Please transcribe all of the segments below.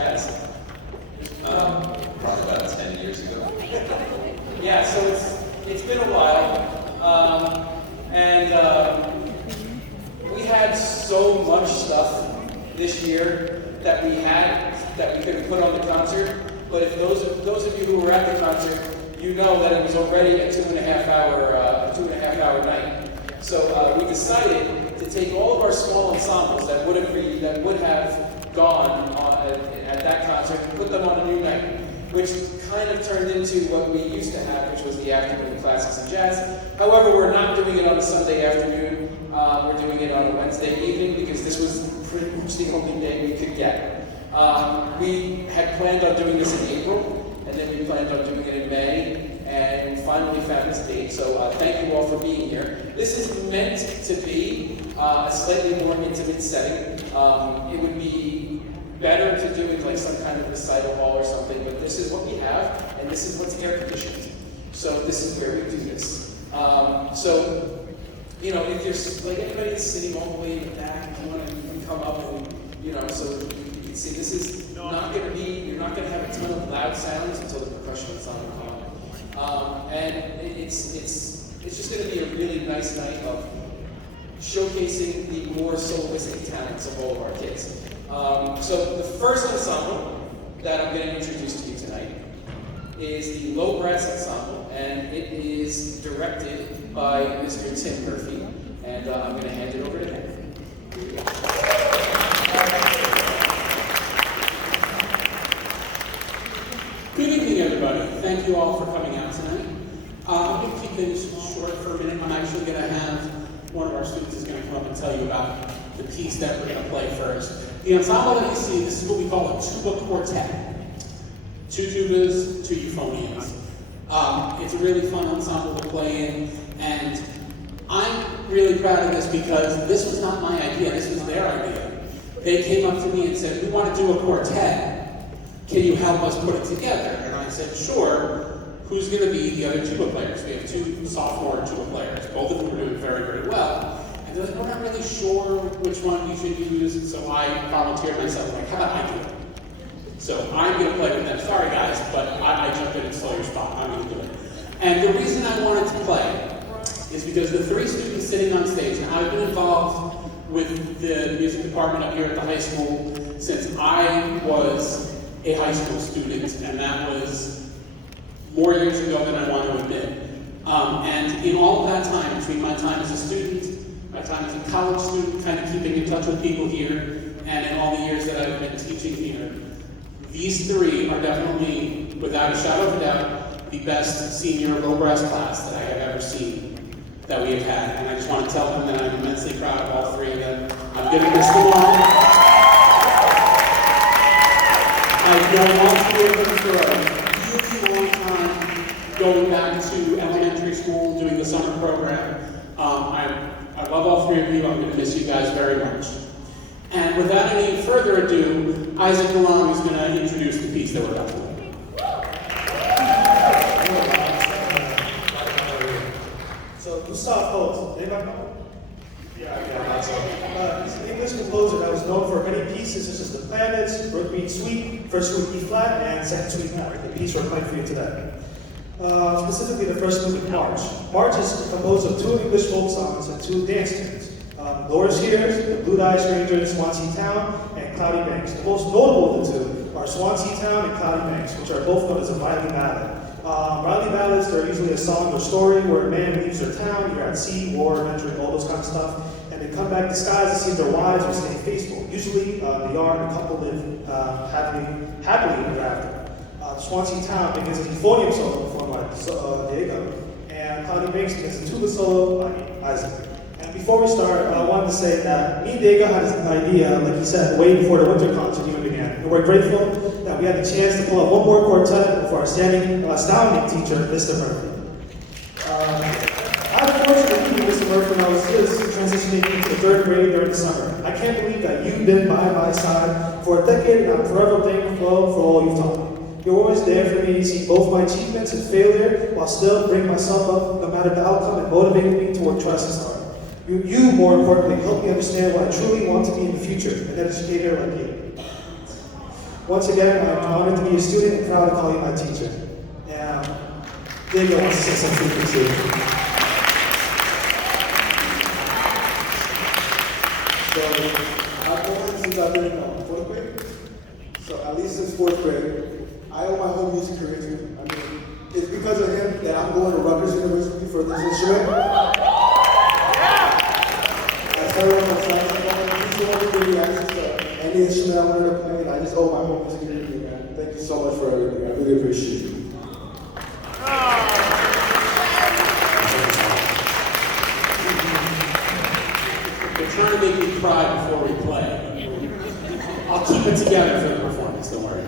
Jazz? Probably about 10 years ago. Yeah, so it's been a while, we had so much stuff this year that we could have put on the concert. But if those of you who were at the concert, you know that it was already a 2.5 hour night. So we decided to take all of our small ensembles that would have gone at that concert and put them on a new night, which kind of turned into what we used to have, which was the afternoon of classics and jazz. However, we're not doing it on a Sunday afternoon. We're doing it on a Wednesday evening because this was pretty much the only day we could get. We had planned on doing this in April, and then we planned on doing it in May, and finally found this date. So thank you all for being here. This is meant to be a slightly more intimate setting. It would be better to do it like some kind of recital hall or something, but this is what we have, and this is what's air conditioned. So this is where we do this. If there's like anybody that's sitting all the way in the back, if you want to come up and, so you can see this is not going to be, you're not going to have a ton of loud sounds until the percussion ensemble comes. And it's just going to be a really nice night of showcasing the more soloistic talents of all of our kids. So the first ensemble that I'm going to introduce to you tonight is the Low Brass Ensemble, and it is directed by Mr. Tim Murphy, and I'm going to hand it over to him. Good evening, everybody. Thank you all for coming out tonight. I'm going to keep things short for a minute. I'm actually going to have one of our students is going to come up and tell you about the piece that we're going to play first. The ensemble that you see, this is what we call a tuba quartet. 2 tubas, 2 euphoniums. It's a really fun ensemble to play in, and I'm really proud of this because this was not my idea, this was their idea. They came up to me and said, we want to do a quartet. Can you help us put it together? And I said, sure. Who's going to be the other tuba players? We have 2 sophomore tuba players. Both of them are doing very, very well. And they're like, we're not really sure which one you should use, so I volunteered myself, like, how about I do it? So I'm going to play with them. Sorry guys, but I jumped in and stole your spot. I'm going to do it. And the reason I wanted to play is because the 3 students sitting on stage, and I've been involved with the music department up here at the high school since I was a high school student, and that was more years ago than I want to admit. And in all of that time, between my time as a student, my time as a college student, kind of keeping in touch with people here, and in all the years that I've been teaching here, these 3 are definitely, without a shadow of a doubt, the best senior low brass class that I have ever seen that we have had. And I just want to tell them that I'm immensely proud of all 3 of them. I'm giving this to them. I've known all 3 of them for a really long time, going back to elementary school, doing the summer program. I love all 3 of you. I'm going to miss you guys very much. And without any further ado, Isaac DeLong is going to introduce the piece that we're about to play. So, Gustav Holst, anybody know? Yeah, he's an English composer that was known for many pieces such as The Planets, Brookbeat Suite, First Suite E flat, and Second Suite F, the piece we're playing for you today. Specifically the first movement, March. March is composed of 2 English folk songs and 2 dance tunes. Laura's Hears, The Blue-Eyed Stranger, Swansea Town, and Cloudy Banks. The most notable of the 2 are Swansea Town and Cloudy Banks, which are both known as a Riley ballad. Riley ballads are usually a song or story where a man leaves their town, either at sea, war, adventuring, all those kind of stuff, and they come back disguised to see their wives or stay faithful. Usually, they are, and the couple live happily ever after. Swansea Town begins a euphonium solo performed by Diego, and Cloudy Banks begins a tuba solo by Isaac. And before we start, I wanted to say that me and Diego had this idea, like he said, way before the winter concert even began. And we're grateful that we had the chance to pull up one more quartet for our astounding teacher, Mr. Murphy. I was fortunate to meet Mr. Murphy when I was just transitioning into the 3rd grade during the summer. I can't believe that you've been by my side for a decade, and I'm forever thankful for all you've taught me. You're always there for me to see both my achievements and failure, while still bringing myself up no matter the outcome and motivating me to work twice as hard. You, more importantly, help me understand what I truly want to be in the future, an educator like you. Once again, I'm honored to be a student and proud to call you my teacher. And Diego wants to say something to you. So I've known since I've been in fourth grade. So at least since fourth grade, I owe my whole music career to him. I mean, it's because of him that I'm going to Rutgers University for this instrument. I started on my science and he's the one who gave me access to any instrument I wanted to play, and I just owe my whole music career to you, man. Thank you so much for everything. I really appreciate you. They're trying to make me cry before we play. I'll keep it together for the performance, don't worry.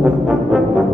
Thank